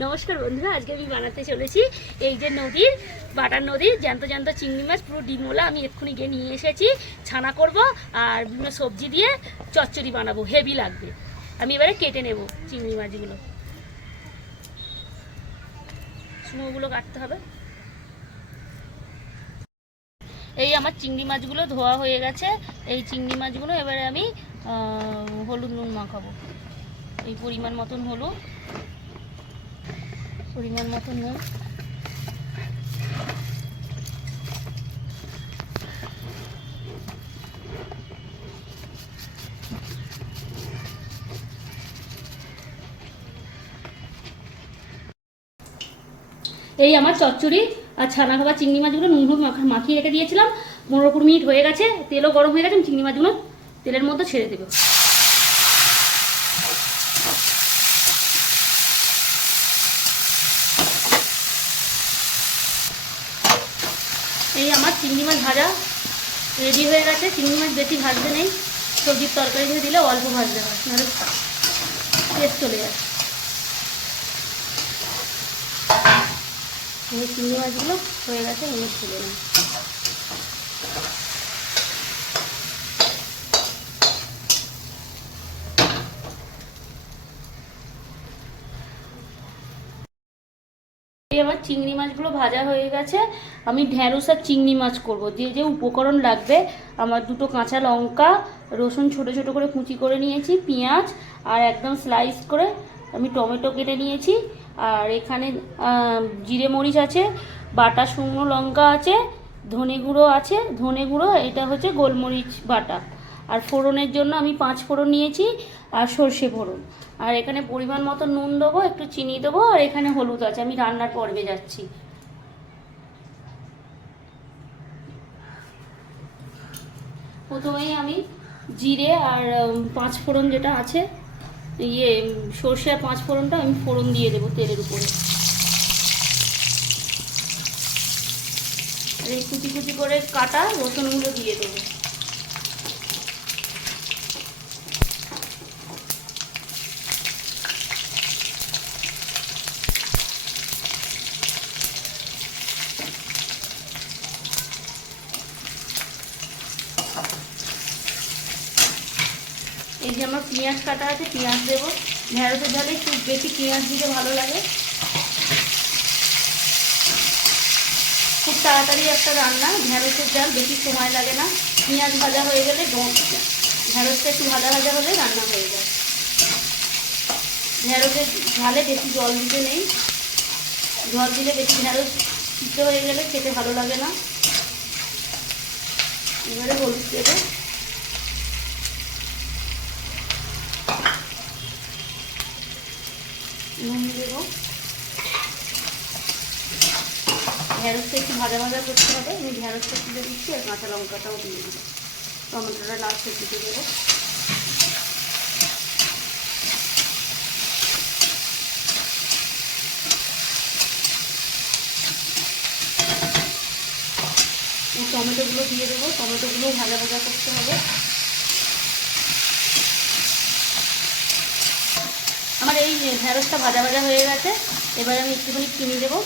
নমস্কার বন্ধুরা, আজকে আমি বানাতে চলেছি এই যে নদীর, বাটার নদীর, জ্যান্ত জ্যান্ত চিংড়ি মাছ, পুরো ডিমোলা আমি এক্ষুনি গিয়ে নিয়ে এসেছি, ছানা করব আর বিভিন্ন সবজি দিয়ে চচ্চড়ি বানাবো, হেভি লাগবে। আমি এবারে কেটে নেব চিংড়ি মাছগুলো। সুমোগুলো কাটতে হবে। এই আমার চিংড়ি মাছগুলো ধোয়া হয়ে গেছে, এই চিংড়ি মাছগুলো এবারে আমি হলুদ নুন মাখাবো। এই পরিমাণ মতন হলুদ। পরিমাণ মতন নুন এই আমার চচ্চড়ি আর ছানা খাবার চিংড়ি মাছগুলো নুন হলুদ মাখা মাখিয়ে রেখে দিয়েছিলাম। পনেরো কুড়ি মিনিট হয়ে গেছে, তেলও গরম হয়ে গেছে চিংড়ি মাছগুলো তেলের মধ্যে ছেড়ে দেবো। এই আমার চিংড়ি মাছ ভাজা রেডি হয়ে গেছে। চিংড়ি মাছ বেশি ভাজবে নেই। সবজির তরকারি দিয়ে দিলে অল্প ভাজবে হয় নাহলে টেস্ট চলে যায় এই চিংড়ি মাছগুলো হয়ে গেছে এনে তুলে নিই আমার চিংড়ি মাছগুলো ভাজা হয়ে গেছে। আমি ঢ্যাঁড়স আর চিংড়ি মাছ করব। যে যে উপকরণ লাগবে, আমার দুটো কাঁচা লঙ্কা, রসুন ছোট ছোট করে কুচি করে নিয়েছি, পেঁয়াজ, আর একদম স্লাইস করে আমি টমেটো কেটে নিয়েছি। আর এখানে জিরে মরিচ আছে, বাটা শুকনো লঙ্কা আছে, ধনে গুঁড়ো আছে, ধনে গুঁড়ো, এটা হচ্ছে গোলমরিচ বাটা। আর ফোড়নের জন্য আমি পাঁচ ফোড়ন নিয়েছি আর সর্ষে ফোড়ন। আর এখানে পরিমাণ মতো নুন দেবো, একটু চিনি দেবো আর এখানে হলুদ আছে। আমি রান্নার পর্বে যাচ্ছি। প্রথমেই আমি জিরে আর পাঁচ ফোড়ন যেটা আছে ইয়ে সর্ষে আর পাঁচ ফোড়নটা আমি ফোড়ন দিয়ে দেবো তেলের উপরে। আর এই কুচি কুচি করে কাটা রসুনগুলো দিয়ে দেবো। এই যে আমার পেঁয়াজ কাটা আছে, পেঁয়াজ দেবো। ঢেঁড়সের ঝালে একটু বেশি পেঁয়াজ দিতে ভালো লাগে। খুব তাড়াতাড়ি একটা রান্না, ঢেঁড়সের ঝাল, বেশি সময় লাগে না। পেঁয়াজ ভাজা হয়ে গেলে ঢেঁড়সটা একটু ভাজা ভাজা হলে রান্না হয়ে যায়। ঢেঁড়সের ঝালে বেশি জল দিতে নেই। জল দিলে বেশি ঢেঁড়স সিদ্ধ হয়ে গেলে খেতে ভালো লাগে না। এবারে হলুদ দেবো নুন দেবো। ঢেঁড়সটা একটু ভাজা ভাজা করতে হবে। আমি ঢেঁড়সটা তুলে দিচ্ছি আর কাঁচা লঙ্কাটাও দিয়ে দেবো। টমেটোটা লাস্টে দিতে দেবো। টমেটোগুলো দিয়ে দেবো। টমেটোগুলো ভাজা ভাজা করতে হবে। ঢেঁড়সটা ভাজা ভাজা হয়ে গেছে। এবার আমি একটুখানি কিনে দেবো।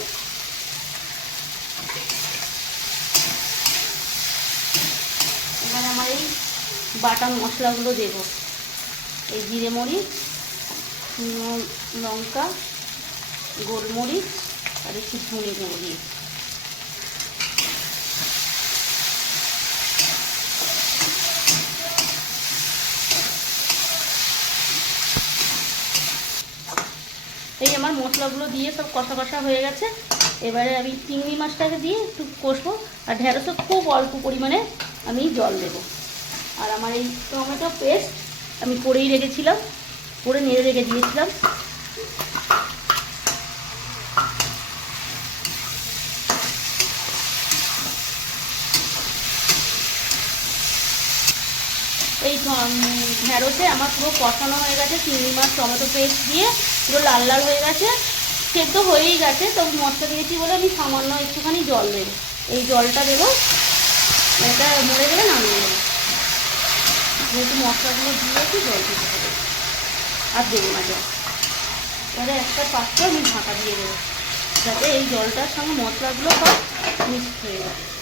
এবার আমার এই বাটা মশলাগুলো দেব। এই জিরে মরিচ লঙ্কা, গোলমরিচ আর একটু ধনে গুঁড়ো দিয়ে। এই আমার মশলাগুলো দিয়ে সব কষা কষা হয়ে গেছে। এবারে আমি চিংড়ি মাছটাকে দিয়ে একটু কষবো, আর ঢেঁড়সও খুব অল্প পরিমাণে আমি জল দেব। আর আমার এই টমেটো পেস্ট আমি করেই রেখেছিলাম, করে নেড়ে রেখে দিয়েছিলাম। এই ঢ- ঢেঁড়সে আমার পুরো কষানো হয়ে গেছে, চিংড়ি মাছ, টমেটো পেস্ট দিয়ে পুরো লাল লাল হয়ে গেছে। সেদ্ধ হয়েই গেছে তবু মশলা দিয়েছি বলে আমি সামান্য একটুখানি জল দেবো। এই জলটা দেবো, এটা মরে গেলে নামিয়ে দেবো যেহেতু মশলাগুলো দিয়েছি, জল দিতে হবে। আর দেবো না জল। এবারে একটা পাত্র আমি ঢাকা দিয়ে দেবো, যাতে এই জলটার সঙ্গে মশলাগুলো সব মিক্স হয়ে যায়।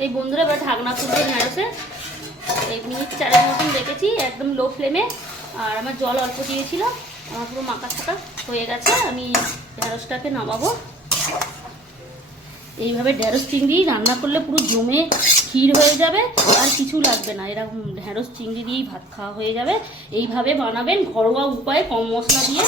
এই বন্ধুরা এবার ঢাকনা খুলবে ঢেঁড়সে এই মিনিট চারের মতন রেখেছি, একদম লো ফ্লেমে আর আমার জল অল্প দিয়েছিল, আমার পুরো মাখা ছাকা হয়ে গেছে, আমি ঢেঁড়সটাকে নামাবো। এইভাবে ঢেঁড়স চিংড়ি রান্না করলে পুরো জমে ক্ষীর হয়ে যাবে, আর কিছু লাগবে না। এরকম ঢেঁড়স চিংড়ি দিয়েই ভাত খাওয়া হয়ে যাবে। এইভাবে বানাবেন ঘরোয়া উপায়ে কম মশলা দিয়ে।